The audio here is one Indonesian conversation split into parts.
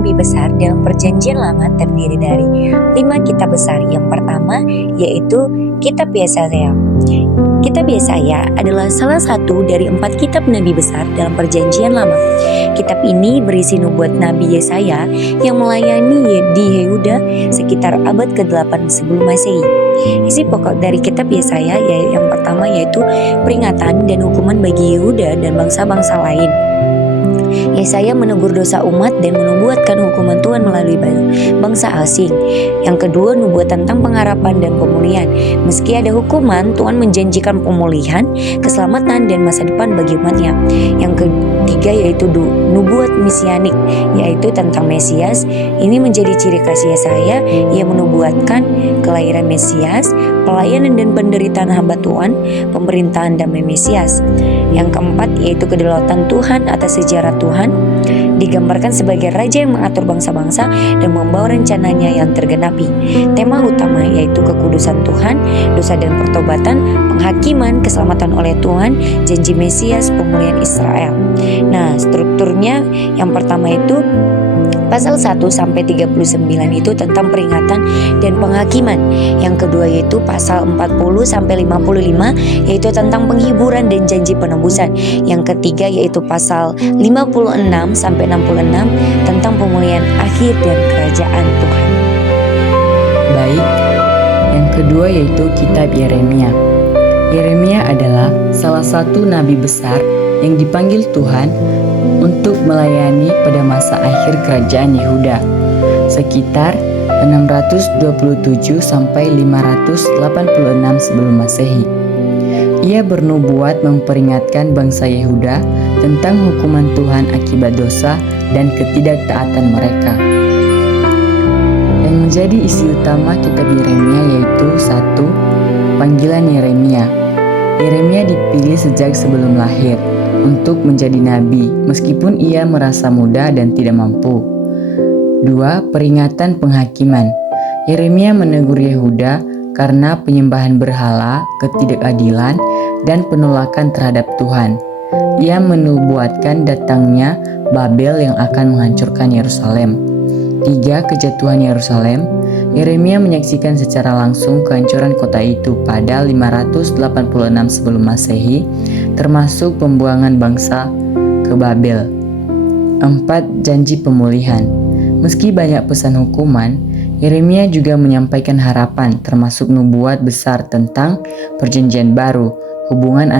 nabi besar dalam Perjanjian Lama terdiri dari 5 kitab besar. Yang pertama yaitu Kitab Yesaya. Kitab Yesaya adalah salah satu dari 4 kitab nabi besar dalam Perjanjian Lama. Kitab ini berisi nubuat Nabi Yesaya yang melayani di Yehuda sekitar abad ke-8 sebelum Masehi. Isi pokok dari kitab Yesaya yang pertama yaitu peringatan dan hukuman bagi Yehuda dan bangsa-bangsa lain. Yesaya menegur dosa umat dan menubuatkan hukuman Tuhan melalui bangsa asing. Yang kedua, nubuat tentang pengharapan dan pemulihan. Meski ada hukuman, Tuhan menjanjikan pemulihan, keselamatan, dan masa depan bagi umatnya. Yang ketiga yaitu nubuat mesianik, yaitu tentang Mesias. Ini menjadi ciri khas Yesaya. Ia menubuatkan kelahiran Mesias, pelayanan dan penderitaan hamba Tuhan, pemerintahan damai Mesias. Yang keempat yaitu kedaulatan Tuhan atas sejarah Tuhan, digambarkan sebagai raja yang mengatur bangsa-bangsa dan membawa rencananya yang tergenapi. Tema utama yaitu kekudusan Tuhan, dosa dan pertobatan, penghakiman, keselamatan oleh Tuhan, janji Mesias, pemulihan Israel. Nah, strukturnya yang pertama itu pasal 1 sampai 39 itu tentang peringatan dan penghakiman. Yang kedua yaitu pasal 40 sampai 55 yaitu tentang penghiburan dan janji penebusan. Yang ketiga yaitu pasal 56 sampai 66 tentang pemulihan akhir dan kerajaan Tuhan. Baik, yang kedua yaitu kitab Yeremia. Yeremia adalah salah satu nabi besar yang dipanggil Tuhan untuk melayani pada masa akhir kerajaan Yehuda, sekitar 627 sampai 586 sebelum Masehi. Ia bernubuat memperingatkan bangsa Yehuda tentang hukuman Tuhan akibat dosa dan ketidaktaatan mereka. Yang menjadi isi utama kitab Yeremia yaitu 1. Panggilan Yeremia. Yeremia dipilih sejak sebelum lahir untuk menjadi nabi meskipun ia merasa muda dan tidak mampu. 2. Peringatan penghakiman. Yeremia menegur Yehuda karena penyembahan berhala, ketidakadilan, dan penolakan terhadap Tuhan. Ia menubuatkan datangnya Babel yang akan menghancurkan Yerusalem. 3. Kejatuhan Yerusalem. Yeremia menyaksikan secara langsung kehancuran kota itu pada 586 sebelum Masehi, termasuk pembuangan bangsa ke Babel. 4. Janji pemulihan. Meski banyak pesan hukuman, Yeremia juga menyampaikan harapan, termasuk nubuat besar tentang perjanjian baru, hubungan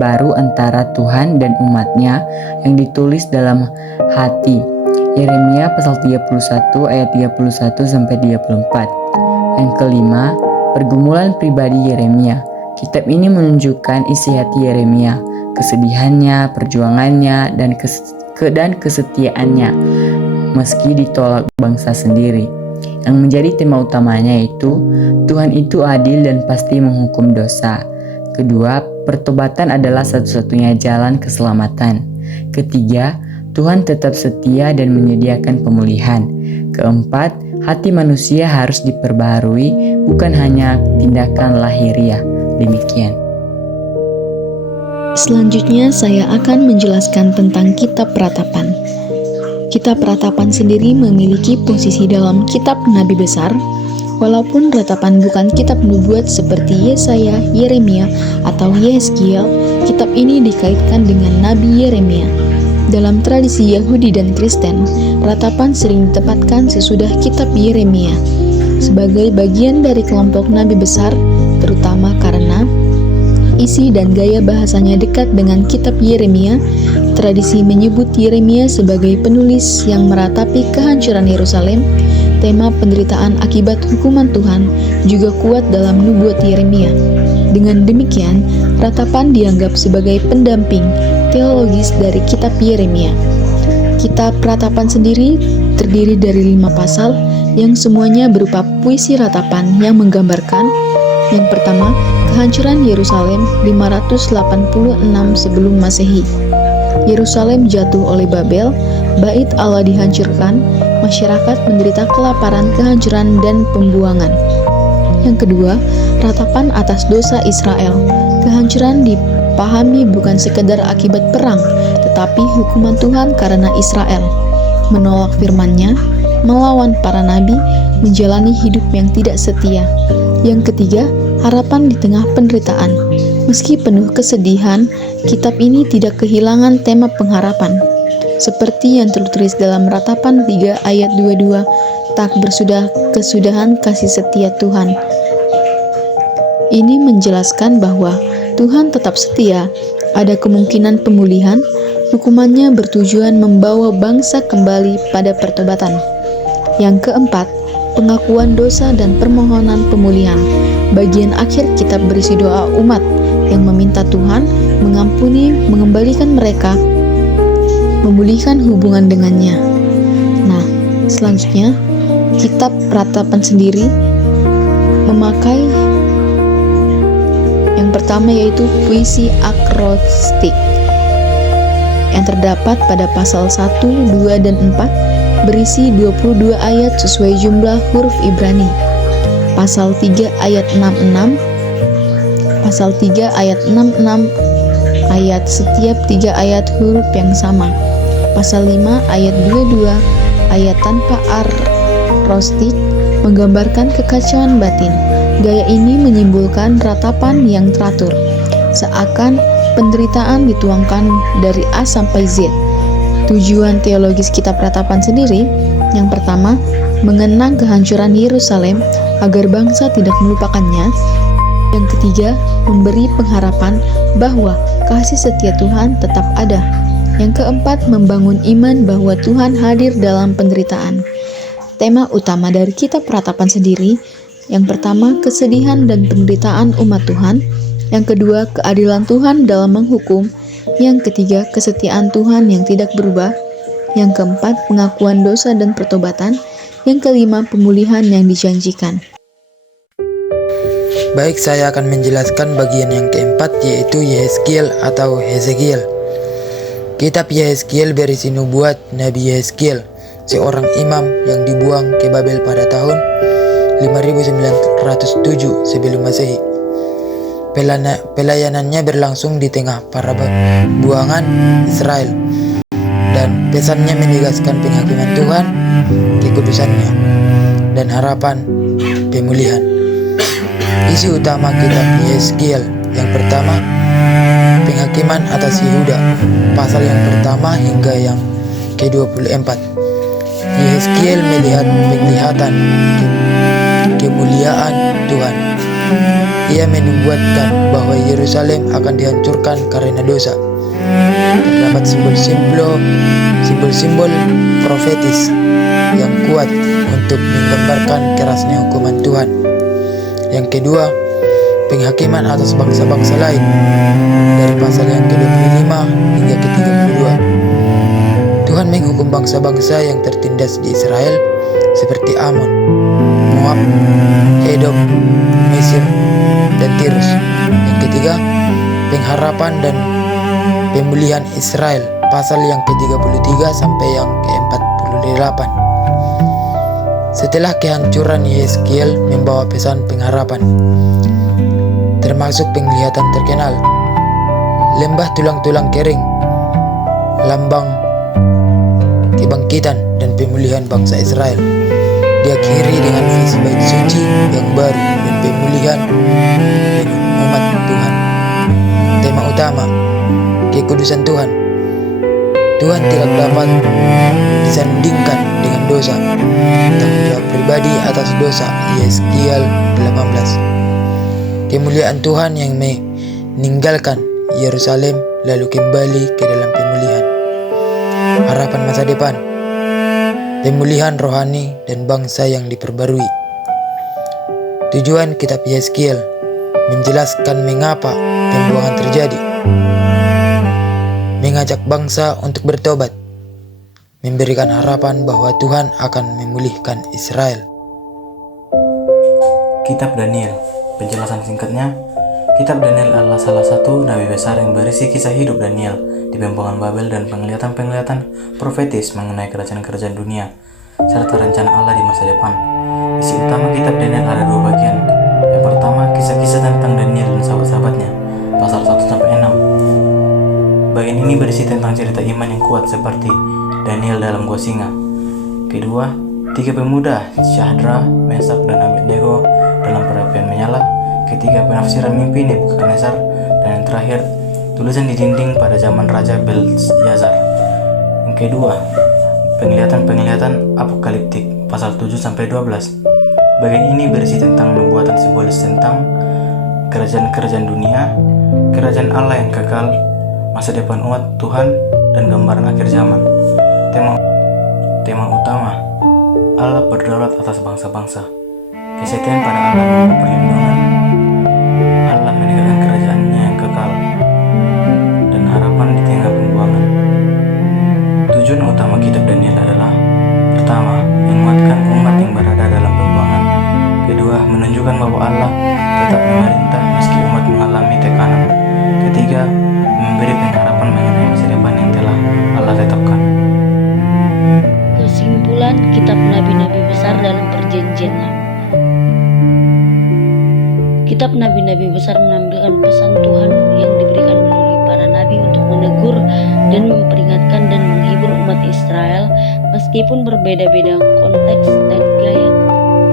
baru antara Tuhan dan umatnya yang ditulis dalam hati. Yeremia pasal 31 ayat 31 sampai 34. Yang kelima, pergumulan pribadi Yeremia. Kitab ini menunjukkan isi hati Yeremia, kesedihannya, perjuangannya, dan kesetiaannya meski ditolak bangsa sendiri. Yang menjadi tema utamanya yaitu Tuhan itu adil dan pasti menghukum dosa. Kedua, pertobatan adalah satu-satunya jalan keselamatan. Ketiga, Tuhan tetap setia dan menyediakan pemulihan. Keempat, hati manusia harus diperbaharui, bukan hanya tindakan lahiriah. Demikian. Selanjutnya saya akan menjelaskan tentang kitab Ratapan. Kitab Ratapan sendiri memiliki posisi dalam kitab Nabi Besar. Walaupun Ratapan bukan kitab nubuat seperti Yesaya, Yeremia, atau Yehezkiel, kitab ini dikaitkan dengan Nabi Yeremia. Dalam tradisi Yahudi dan Kristen, Ratapan sering ditempatkan sesudah kitab Yeremia sebagai bagian dari kelompok nabi besar, terutama karena isi dan gaya bahasanya dekat dengan kitab Yeremia. Tradisi menyebut Yeremia sebagai penulis yang meratapi kehancuran Yerusalem. Tema penderitaan akibat hukuman Tuhan juga kuat dalam nubuat Yeremia. Dengan demikian, Ratapan dianggap sebagai pendamping teologis dari kitab Yeremia. Kitab Ratapan sendiri terdiri dari 5 pasal yang semuanya berupa puisi ratapan yang menggambarkan: yang pertama, kehancuran Yerusalem 586 sebelum Masehi. Yerusalem jatuh oleh Babel, bait Allah dihancurkan, masyarakat menderita kelaparan, kehancuran, dan pembuangan. Yang kedua, ratapan atas dosa Israel. Kehancuran dipahami bukan sekedar akibat perang, tetapi hukuman Tuhan karena Israel. menolak firman-Nya, melawan para nabi, menjalani hidup yang tidak setia. Yang ketiga, harapan di tengah penderitaan. Meski penuh kesedihan, kitab ini tidak kehilangan tema pengharapan. Seperti yang tertulis dalam Ratapan 3 ayat 22, tak bersudah kesudahan kasih setia Tuhan. Ini menjelaskan bahwa Tuhan tetap setia, ada kemungkinan pemulihan, hukumannya bertujuan membawa bangsa kembali pada pertobatan. Yang keempat, pengakuan dosa dan permohonan pemulihan. Bagian akhir kitab berisi doa umat yang meminta Tuhan mengampuni, mengembalikan mereka, memulihkan hubungan dengannya. Nah, selanjutnya, kitab Ratapan sendiri memakai yang pertama yaitu puisi akrostik yang terdapat pada pasal 1, 2, dan 4 berisi 22 ayat sesuai jumlah huruf Ibrani. Pasal 3 ayat 66, pasal 3 ayat 66 ayat setiap 3 ayat huruf yang sama. Pasal 5 ayat 22 ayat tanpa akrostik menggambarkan kekacauan batin. Gaya ini menyimpulkan ratapan yang teratur, seakan penderitaan dituangkan dari A sampai Z. Tujuan teologis kitab Ratapan sendiri, yang pertama, mengenang kehancuran Yerusalem agar bangsa tidak melupakannya. Yang ketiga, memberi pengharapan bahwa kasih setia Tuhan tetap ada. Yang keempat, membangun iman bahwa Tuhan hadir dalam penderitaan. Tema utama dari kitab Ratapan sendiri, yang pertama, kesedihan dan penderitaan umat Tuhan. Yang kedua, keadilan Tuhan dalam menghukum. Yang ketiga, kesetiaan Tuhan yang tidak berubah. Yang keempat, pengakuan dosa dan pertobatan. Yang kelima, pemulihan yang dijanjikan. Baik, saya akan menjelaskan bagian yang keempat, yaitu Yehezkiel atau Hezekiel. Kitab Yehezkiel berisi nubuat Nabi Yehezkiel, seorang imam yang dibuang ke Babel pada tahun 5907 sebelum Masehi. Pelayanannya berlangsung di tengah para buangan Israel, dan pesannya menegaskan penghakiman Tuhan, kekudusannya, dan harapan pemulihan. Isi utama kitab Yehezkiel yang pertama, penghakiman atas Yehuda, pasal yang pertama hingga yang ke-24. Yehezkiel melihat penglihatan kemuliaan Tuhan. Ia menubuatkan bahwa Yerusalem akan dihancurkan karena dosa. Terdapat simbol-simbol profetis yang kuat untuk menggambarkan kerasnya hukuman Tuhan. Yang kedua, penghakiman atas bangsa-bangsa lain dari pasal yang ke-25 hingga ke-32. Tuhan menghukum bangsa-bangsa yang tertindas di Israel seperti Amon, Moab, Edom, Mesir, dan Tirus. Yang ketiga, pengharapan dan pemulihan Israel, pasal yang ke-33 sampai yang ke-48. Setelah kehancuran, Yehezkiel membawa pesan pengharapan, termasuk penglihatan terkenal, lembah tulang-tulang kering, lambang kebangkitan dan pemulihan bangsa Israel. Diakhiri dengan visi bait suci yang baru dan pemulihan umat Tuhan. Tema utama, kekudusan Tuhan. Tuhan tidak dapat disandingkan dengan dosa. Tanggung jawab pribadi atas dosa, Yehezkiel 18. Kemuliaan Tuhan yang meninggalkan Yerusalem lalu kembali ke dalam pemulihan. Harapan masa depan, pemulihan rohani dan bangsa yang diperbarui. Tujuan kitab Yehezkiel menjelaskan mengapa pembuangan terjadi, mengajak bangsa untuk bertobat, memberikan harapan bahwa Tuhan akan memulihkan Israel. Kitab Daniel, penjelasan singkatnya, Kitab Daniel adalah salah satu nabi besar yang berisi kisah hidup Daniel di pembuangan Babel dan penglihatan-penglihatan profetis mengenai kerajaan-kerajaan dunia serta rencana Allah di masa depan. Isi utama kitab Daniel ada dua bagian. Yang pertama, kisah-kisah tentang Daniel dan sahabat-sahabatnya, pasal 1-6. Bagian ini berisi tentang cerita iman yang kuat seperti Daniel dalam gua singa, Kedua, 3 pemuda Syahdrah, Mesak, dan Abednego dalam perapian menyala. Ketiga, penafsiran mimpi Nebukadnezar. Dan yang terakhir, tulisan di dinding pada zaman Raja Belshazzar. Yang kedua, penglihatan apokaliptik pasal 7-12. Bagian ini berisi tentang nubuatan simbolis tentang kerajaan-kerajaan dunia, kerajaan Allah yang kekal, masa depan umat Tuhan, dan gambaran akhir zaman. Tema utama, Allah berdaulat atas bangsa-bangsa. Kesetiaan pada Allah memberi perlindungan. Allah menegakkan kerajaannya yang kekal dan harapan di tengah pembuangan. Tujuan utama kitab Daniel adalah: pertama, menguatkan umat yang berada dalam pembuangan. Kedua, menunjukkan bahwa Allah tetap memerintah meski umat mengalami tekanan. Ketiga, memberi pengharapan mengenai masa depan yang telah Allah tetapkan. Kesimpulan kitab nabi-nabi besar dalam perjanjian lama. Kitab nabi-nabi besar menampilkan pesan Tuhan yang diberikan melalui para nabi untuk menegur dan memperingatkan dan menghibur umat Israel meskipun berbeda-beda konteks dan gaya.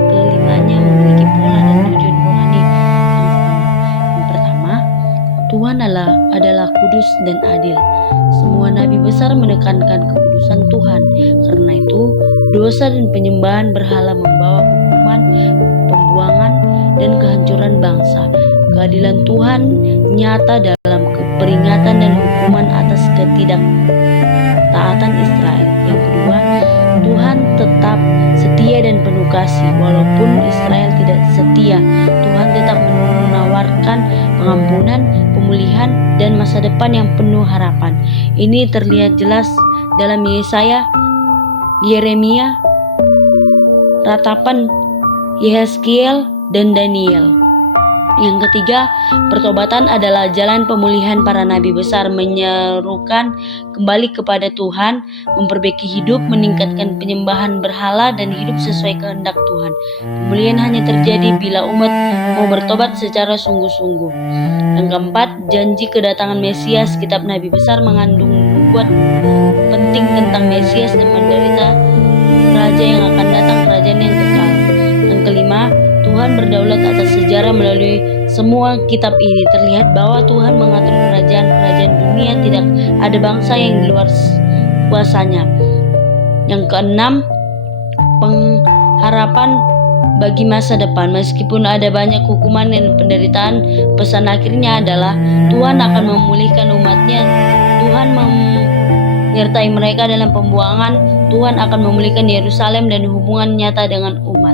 Kelimanya memiliki pola dan tujuan rohani yang sama. Yang pertama, Tuhan adalah kudus dan adil. Semua nabi besar menekankan kekudusan Tuhan. Karena itu, dosa dan penyembahan berhala membawa hukuman, pembuangan, dan kehancuran bangsa. Keadilan Tuhan nyata dalam peringatan dan hukuman atas ketidaktaatan Israel. Yang kedua, Tuhan tetap setia dan penuh kasih. Walaupun Israel tidak setia, Tuhan tetap menawarkan pengampunan, pemulihan, dan masa depan yang penuh harapan. Ini terlihat jelas dalam Yesaya, Yeremia, Ratapan, Yehezkiel, dan Daniel. Yang ketiga, pertobatan adalah jalan pemulihan. Para nabi besar menyerukan kembali kepada Tuhan, memperbaiki hidup, meningkatkan penyembahan berhala, dan hidup sesuai kehendak Tuhan. Pemulihan hanya terjadi bila umat mau bertobat secara sungguh-sungguh. Yang keempat, janji kedatangan Mesias. Kitab nabi besar mengandung nubuat penting tentang Mesias dan menderita raja yang akan datang, kerajaan yang kekal. Yang kelima, Tuhan berdaulat atas sejarah. Melalui semua kitab ini terlihat bahwa Tuhan mengatur kerajaan-kerajaan dunia, tidak ada bangsa yang di luar kuasanya. Yang keenam, pengharapan bagi masa depan. Meskipun ada banyak hukuman dan penderitaan, pesan akhirnya adalah Tuhan akan memulihkan umatnya. Tuhan menyertai mereka dalam pembuangan. Tuhan akan memulihkan Yerusalem dan hubungan nyata dengan umat.